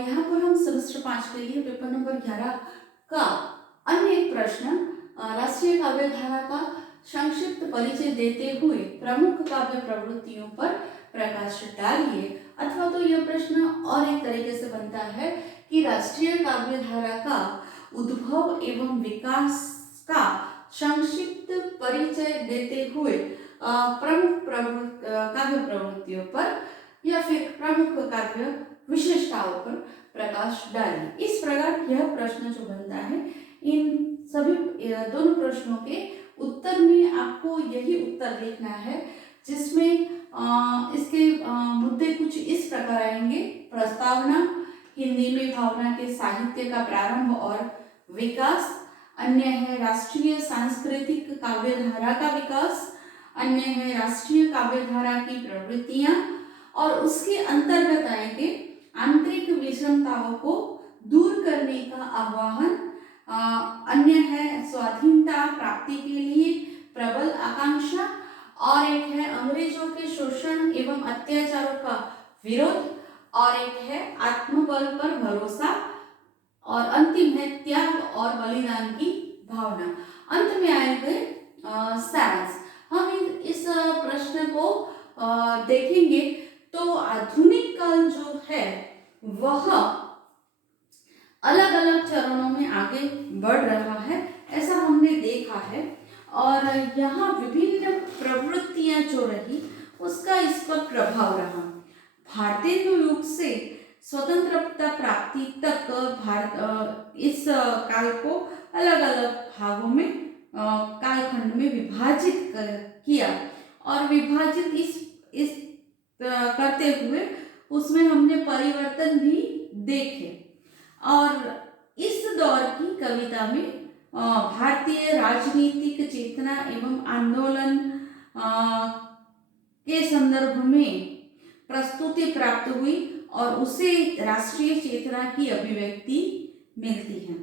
यहाँ पर हम सेमेस्टर 5 के लिए पेपर नंबर 11 का अन्य एक प्रश्न राष्ट्रीय काव्य धारा का संक्षिप्त परिचय देते हुए प्रमुख काव्य प्रवृत्तियों पर प्रकाश डालिए। अथवा तो यह प्रश्न और एक तरीके से बनता है कि राष्ट्रीय काव्य धारा का उद्भव एवं विकास का संक्षिप्त परिचय देते हुए प्रमुख काव्य प्रवृत्तियों पर या फिर प्रमुख काव्य विशेषताओं पर प्रकाश डालिए। इस प्रकार यह प्रश्न जो बनता है, इन सभी दोनों प्रश्नों के उत्तर में आपको यही उत्तर लिखना है, जिसमें इसके मुद्दे कुछ इस प्रकार आएंगे। प्रस्तावना, हिंदी में भावना के साहित्य का प्रारंभ और विकास। अन्य है राष्ट्रीय सांस्कृतिक काव्य धारा का विकास। अन्य है राष्ट्रीय काव्य धारा की प्रवृत्तियां, और उसके अंतर्गत आएंगे आंतरिक विषमताओं को दूर करने का आह्वान। अन्य है स्वाधीनता प्राप्ति के लिए प्रबल आकांक्षा, और एक है अंग्रेजों के शोषण एवं अत्याचारों का विरोध, और एक है आत्मबल पर भरोसा, और अंतिम है त्याग और बलिदान की भावना। अंत में आएंगे सारांश। हम इस प्रश्न को देखेंगे तो आधुनिक काल जो है वह अलग अलग चरणों में आगे बढ़ रहा है, ऐसा हमने देखा है। और यहाँ विभिन्न प्रवृत्तियां जो रही उसका इस पर प्रभाव रहा। भारतीय युग से स्वतंत्रता प्राप्ति तक इस काल को अलग अलग भागों में कालखंड में विभाजित किया, और विभाजित इस करते हुए उसमें हमने परिवर्तन भी देखे। और इस दौर की कविता में भारतीय राजनीतिक चेतना एवं आंदोलन के संदर्भ में प्रस्तुति प्राप्त हुई, और उसे राष्ट्रीय चेतना की अभिव्यक्ति मिलती है।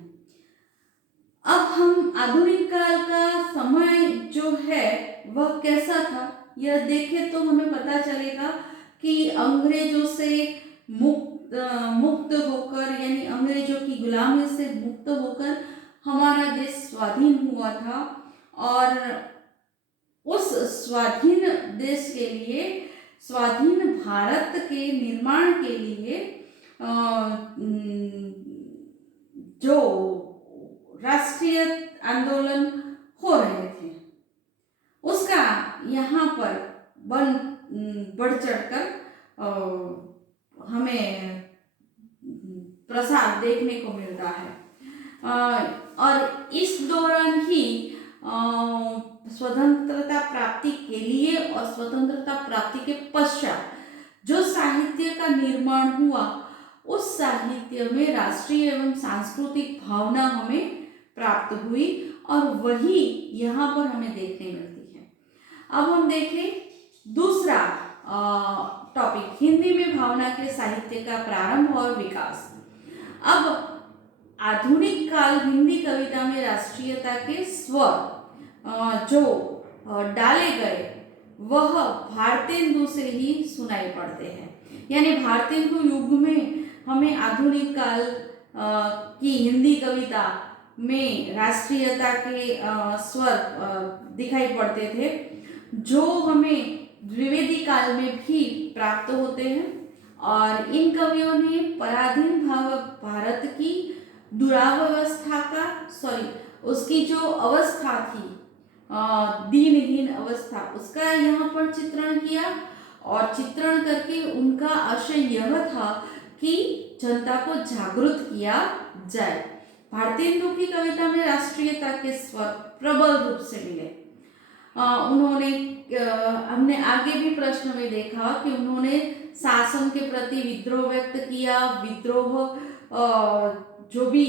अब हम आधुनिक काल का समय जो है वह कैसा था यह देखें तो हमें पता चलेगा कि अंग्रेजों से मुक्त होकर, यानी अंग्रेजों की गुलामी से मुक्त होकर हमारा देश स्वाधीन हुआ था। और उस स्वाधीन देश के लिए, स्वाधीन भारत के निर्माण के लिए जो राष्ट्रीय आंदोलन हो रहे थे उसका यहाँ पर बढ़ चढ़कर हमें प्रसार देखने को मिलता है। और इस दौरान ही स्वतंत्रता प्राप्ति के लिए और स्वतंत्रता प्राप्ति के पश्चात जो साहित्य का निर्माण हुआ, उस साहित्य में राष्ट्रीय एवं सांस्कृतिक भावना हमें प्राप्त हुई, और वही यहाँ पर हमें देखने मिलती है। अब हम देखें दूसरा टॉपिक, हिंदी में भावना के साहित्य का प्रारंभ और विकास। अब आधुनिक काल हिंदी कविता में राष्ट्रीयता के स्वर जो डाले गए वह भारतेंदु से ही सुनाई पड़ते हैं। यानी भारतेंदु युग में हमें आधुनिक काल की हिंदी कविता में राष्ट्रीयता के स्वर दिखाई पड़ते थे, जो हमें द्विवेदी काल में भी प्राप्त होते हैं। और इन कवियों ने पराधीन भारत की दुरावस्था का उसकी जो अवस्था थी, दीनहीन अवस्था, उसका यहाँ पर चित्रण किया। और चित्रण करके उनका आशय यह था कि जनता को जागरूक किया जाए। भारतेंदु की कविता में राष्ट्रीयता के स्वर प्रबल रूप से मिले। उन्होंने हमने आगे भी प्रश्न में देखा कि उन्होंने शासन के प्रति विद्रोह व्यक्त किया। विद्रोह जो भी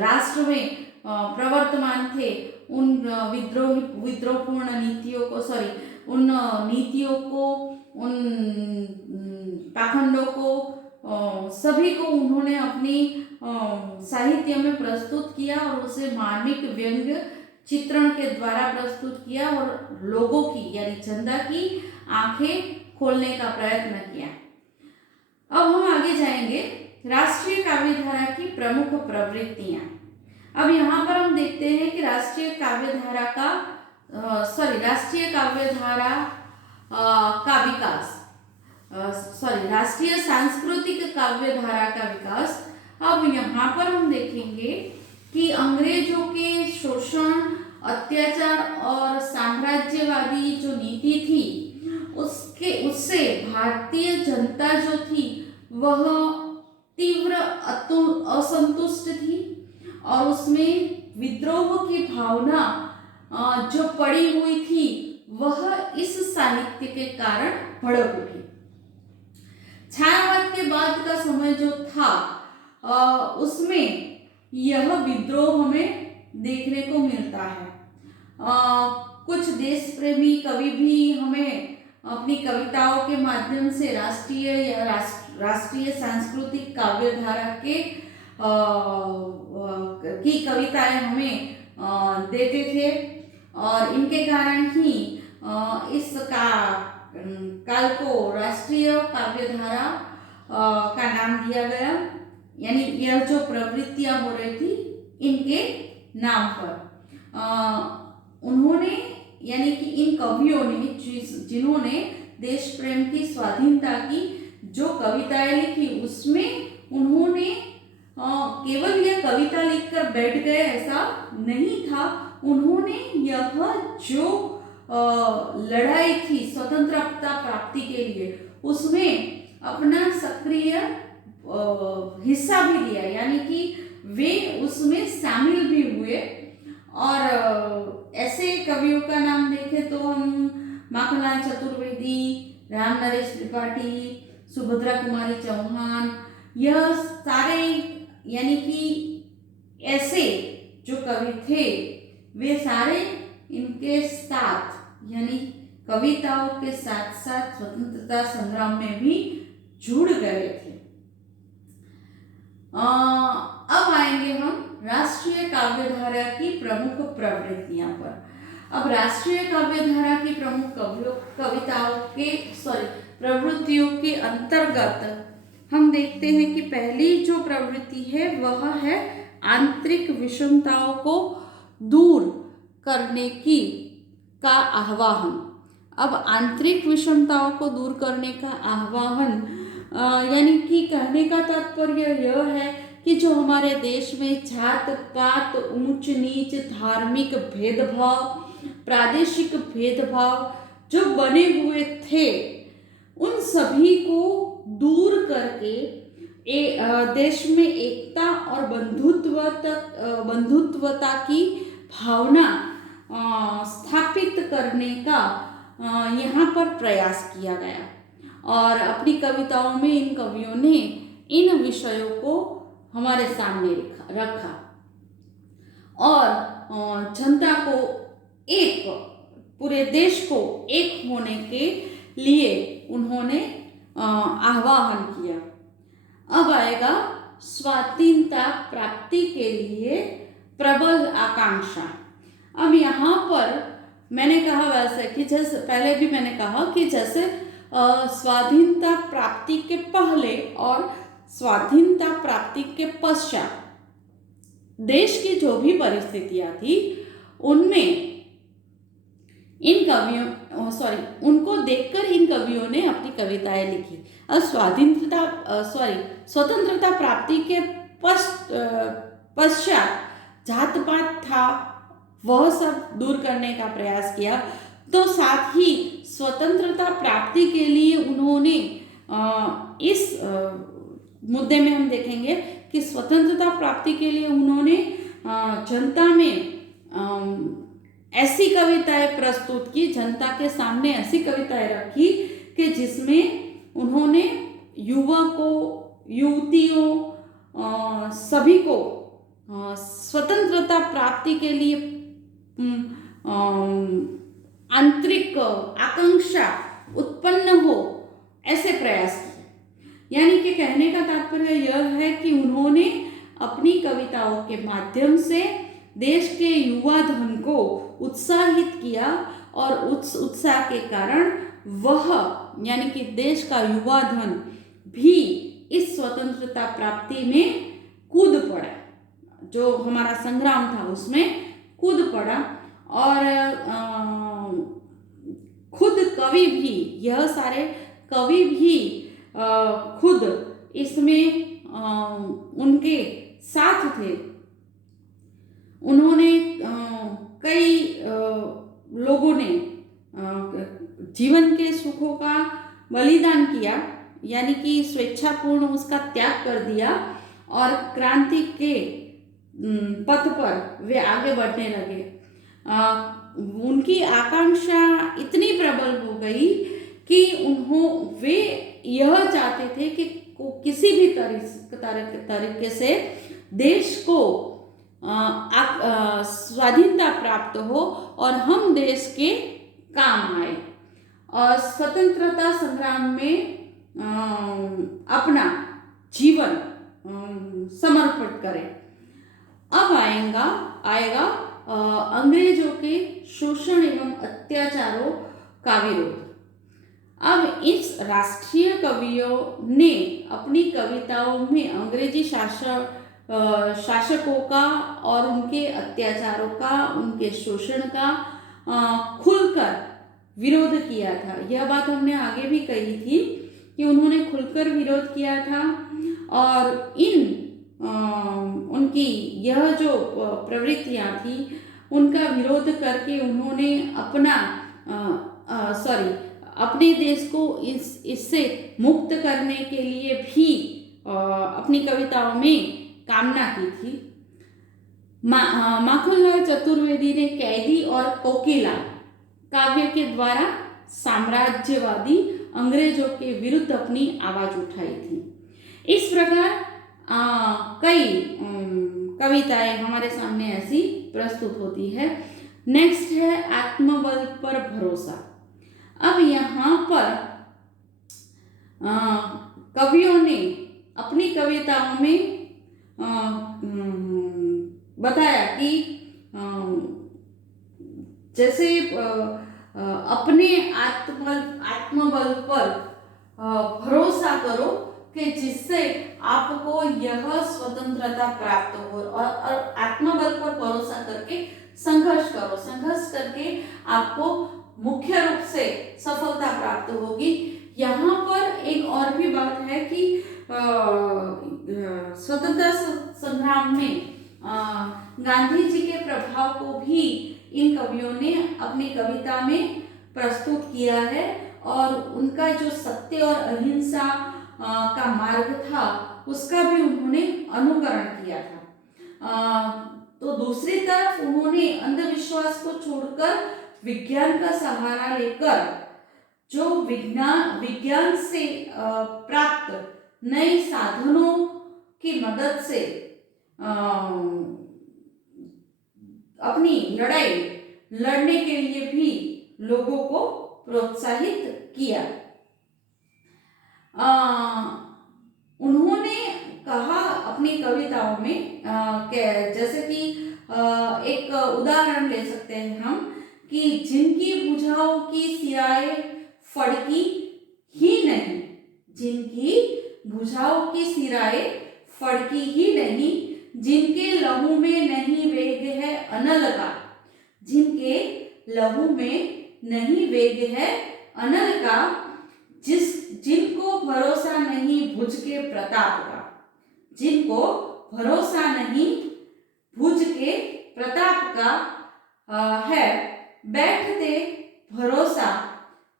राष्ट्र में प्रवर्तमान थे, उन विद्रोहपूर्ण नीतियों को उन नीतियों को, उन पाखंडों को, सभी को उन्होंने अपनी साहित्य में प्रस्तुत किया, और उसे मार्मिक व्यंग्य चित्रण के द्वारा प्रस्तुत किया, और लोगों की यानी जनता की आंखें खोलने का प्रयत्न किया। अब हम आगे जाएंगे राष्ट्रीय काव्य धारा की प्रमुख प्रवृत्तियां। अब यहाँ पर हम देखते हैं कि राष्ट्रीय काव्य धारा का विकास, राष्ट्रीय सांस्कृतिक काव्य धारा का विकास। अब यहाँ पर हम देखेंगे कि अंग्रेजों के शोषण, अत्याचार और साम्राज्यवादी जो नीति थी उससे भारतीय जनता जो थी वह तीव्र असंतुष्ट थी और उसमें विद्रोह की भावना जो पड़ी हुई थी वह इस साहित्य के कारण भड़क उठी। छायावाद के बाद का समय जो था उसमें यह विद्रोह हमें देखने को मिलता है। कुछ देश प्रेमी कवि भी हमें अपनी कविताओं के माध्यम से राष्ट्रीय सांस्कृतिक काव्य धारा की कविताएं हमें देते थे और इनके कारण ही इस काल को राष्ट्रीय काव्य धारा का नाम दिया गया, यानी यह जो प्रवृत्तियां हो रही थी इनके नाम पर। उन्होंने यानी कि इन कवियों ने जिन्होंने देश प्रेम की, स्वाधीनता की जो कविताएं लिखी उसमें उन्होंने केवल यह कविता लिखकर बैठ गए ऐसा नहीं था। उन्होंने यह जो लड़ाई थी स्वतंत्रता प्राप्ति के लिए उसमें अपना सक्रिय हिस्सा भी लिया, यानी कि वे उसमें शामिल भी हुए। और ऐसे कवियों का नाम देखें तो हम माखनलाल चतुर्वेदी, राम नरेश त्रिपाठी, सुभद्रा कुमारी चौहान, यह सारे यानी कि ऐसे जो कवि थे वे सारे इनके साथ यानी कविताओं के साथ साथ स्वतंत्रता संग्राम में भी जुड़ गए थे। अब आएंगे हम राष्ट्रीय काव्य धारा की प्रमुख प्रवृत्तियां पर। अब राष्ट्रीय काव्य धारा की प्रमुख प्रवृत्तियों के अंतर्गत हम देखते हैं कि पहली जो प्रवृत्ति है वह है आंतरिक विषमताओं को दूर करने का आह्वान। अब आंतरिक विषमताओं को दूर करने का आह्वान यानी कि कहने का तात्पर्य यह है कि जो हमारे देश में जात पात, ऊंच नीच, धार्मिक भेदभाव, प्रादेशिक भेदभाव जो बने हुए थे उन सभी को दूर करके देश में एकता और बंधुत्वता की भावना स्थापित करने का यहाँ पर प्रयास किया गया। और अपनी कविताओं में इन कवियों ने इन विषयों को हमारे सामने रखा और जनता को पूरे देश को एक होने के लिए उन्होंने आह्वान किया। अब आएगा स्वाधीनता प्राप्ति के लिए प्रबल आकांक्षा। अब यहाँ पर मैंने कहा वैसे कि जैसे पहले भी मैंने कहा कि जैसे स्वाधीनता प्राप्ति के पहले और स्वाधीनता प्राप्ति के पश्चात देश की जो भी परिस्थितियां थी उनमें उनको देखकर इन कवियों ने अपनी कविताएं लिखी। और स्वतंत्रता प्राप्ति के पश्चात जात पात था वह सब दूर करने का प्रयास किया। तो साथ ही स्वतंत्रता प्राप्ति के लिए उन्होंने इस मुद्दे में हम देखेंगे कि स्वतंत्रता प्राप्ति के लिए उन्होंने जनता में ऐसी कविताएं प्रस्तुत की, जनता के सामने ऐसी कविताएं रखी कि जिसमें उन्होंने युवा को, युवतियों सभी को स्वतंत्रता प्राप्ति के लिए आंतरिक आकांक्षा उत्पन्न हो ऐसे प्रयास किए। यानी कि कहने का तात्पर्य यह है कि उन्होंने अपनी कविताओं के माध्यम से देश के युवा धन को उत्साहित किया और उस उत्साह के कारण वह यानी कि देश का युवा धन भी इस स्वतंत्रता प्राप्ति में कूद पड़ा, जो हमारा संग्राम था उसमें कूद पड़ा। और खुद कवि भी, यह सारे कवि भी खुद इसमें उनके साथ थे। उन्होंने कई लोगों ने जीवन के सुखों का बलिदान किया, यानी कि स्वेच्छापूर्ण उसका त्याग कर दिया और क्रांति के पथ पर वे आगे बढ़ने लगे। उनकी आकांक्षा इतनी प्रबल हो गई कि वे यह चाहते थे कि किसी भी तरीके से देश को स्वाधीनता प्राप्त हो और हम देश के काम आए और स्वतंत्रता संग्राम में अपना जीवन समर्पित करें। अब आएगा अंग्रेजों के शोषण एवं अत्याचारों का विरोध। अब इस राष्ट्रीय कवियों ने अपनी कविताओं में अंग्रेजी शासकों का और उनके अत्याचारों का, उनके शोषण का खुलकर विरोध किया था। यह बात हमने आगे भी कही थी कि उन्होंने खुलकर विरोध किया था और उनकी यह जो प्रवृत्तियां थी उनका विरोध करके उन्होंने अपने देश को इससे मुक्त करने के लिए भी अपनी कविताओं में कामना की थी। माखनलाल चतुर्वेदी ने कैदी और कोकिला काव्य के द्वारा साम्राज्यवादी अंग्रेजों के विरुद्ध अपनी आवाज उठाई थी। इस प्रकार कई कविताएं हमारे सामने ऐसी प्रस्तुत होती है। नेक्स्ट है आत्मबल पर भरोसा। अब यहाँ पर कवियों ने अपनी कविताओं में बताया कि जैसे अपने आत्मबल पर भरोसा करो कि जिससे आपको यह स्वतंत्रता प्राप्त हो और आत्मबल पर भरोसा करके संघर्ष करो। संघर्ष करके आपको मुख्य रूप से सफलता प्राप्त होगी। यहाँ पर एक और भी बात है कि स्वतंत्रता संग्राम में गांधी जी के प्रभाव को भी इन कवियों ने अपनी कविता में प्रस्तुत किया है और उनका जो सत्य और अहिंसा का मार्ग था उसका भी उन्होंने अनुकरण किया था। तो दूसरी तरफ उन्होंने अंधविश्वास को छोड़कर विज्ञान का सहारा लेकर जो विज्ञान से प्राप्त नए साधनों की मदद से अपनी लड़ाई लड़ने के लिए भी लोगों को प्रोत्साहित किया। उन्होंने कहा अपनी कविताओं में जैसे कि एक उदाहरण ले सकते हैं हम कि जिनकी भुजाओं की सिराएं फड़की ही नहीं, जिनकी भुजाओं की सिराएं फड़की ही नहीं, जिनके लहू में नहीं वेग है अनल का, जिनके लहू में नहीं वेग है अनल का, जिनको भरोसा नहीं भुज के प्रताप का, जिनको भरोसा नहीं भुज के प्रताप का है, बैठते भरोसा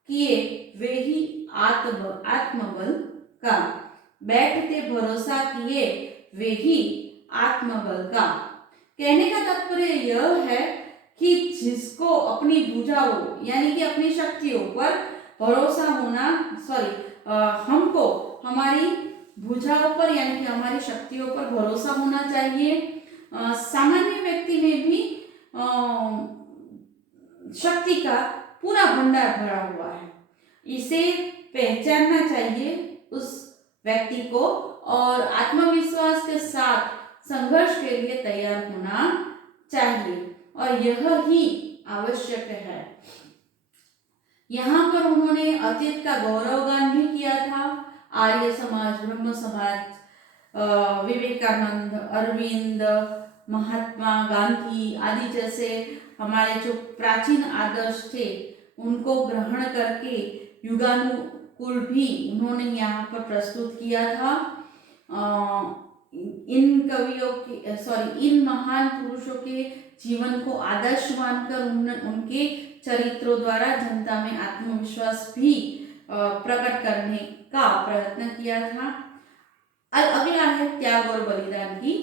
किए वे ही आत्मबल का, बैठते भरोसा किए वे ही आत्मबल का। कहने का तात्पर्य यह है कि जिसको अपनी भुजाओं यानी कि अपनी शक्तियों पर भरोसा होना, हमको हमारी भुजाओं पर यानी कि हमारी शक्तियों पर भरोसा होना चाहिए। सामान्य व्यक्ति में भी शक्ति का पूरा भंडार भरा हुआ है, इसे पहचानना चाहिए उस व्यक्ति को और आत्मविश्वास के साथ संघर्ष के लिए तैयार होना चाहिए और यह ही आवश्यक है। यहाँ पर उन्होंने अतीत का गौरवगान भी किया था, आर्य समाज, ब्रह्म समाज, विवेकानंद, अरविंद, महात्मा गांधी आदि जैसे हमारे जो प्राचीन आदर्श थे उनको ग्रहण करके युगानुकूल भी उन्होंने यहाँ पर प्रस्तुत किया था। इन कवियों के इन महान पुरुषों के जीवन को आदर्श मानकर उनके चरित्रों द्वारा जनता में आत्मविश्वास भी प्रकट करने का प्रयत्न किया था। अगला है त्याग और बलिदान की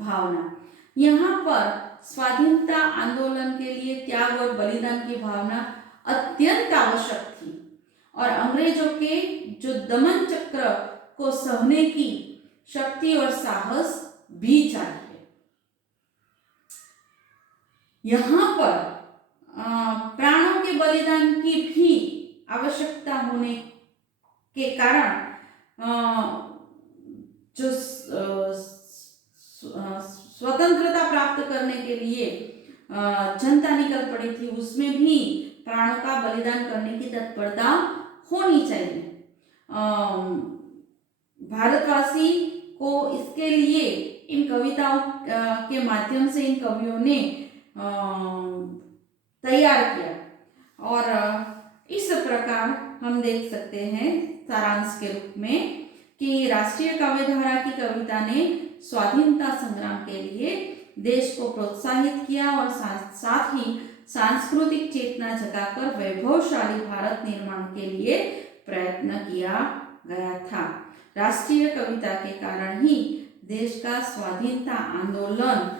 भावना। यहाँ पर स्वाधीनता आंदोलन के लिए त्याग और बलिदान की भावना अत्यंत आवश्यक थी और अंग्रेजों के जो दमन चक्र को सहने की शक्ति और साहस भी चाहिए। यहाँ पर प्राणों के बलिदान की भी आवश्यकता होने के कारण जो स्वतंत्रता प्राप्त करने के लिए जनता निकल पड़ी थी उसमें भी प्राणों का बलिदान करने की तत्परता होनी चाहिए। भारतवासी को इसके लिए इन कविताओं के माध्यम से इन कवियों ने तैयार किया और इस प्रकार हम देख सकते हैं सारांश के रूप में कि राष्ट्रीय काव्यधारा की कविता ने स्वाधीनता संग्राम के लिए देश को प्रोत्साहित किया और साथ ही सांस्कृतिक चेतना जगाकर वैभवशाली भारत निर्माण के लिए प्रयत्न किया गया था। राष्ट्रीय कविता के कारण ही देश का स्वाधीनता आंदोलन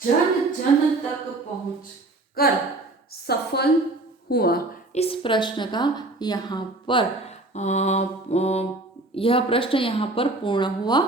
जन जन तक पहुंचकर सफल हुआ। इस प्रश्न का यहाँ पर यह प्रश्न यहाँ पर पूर्ण हुआ।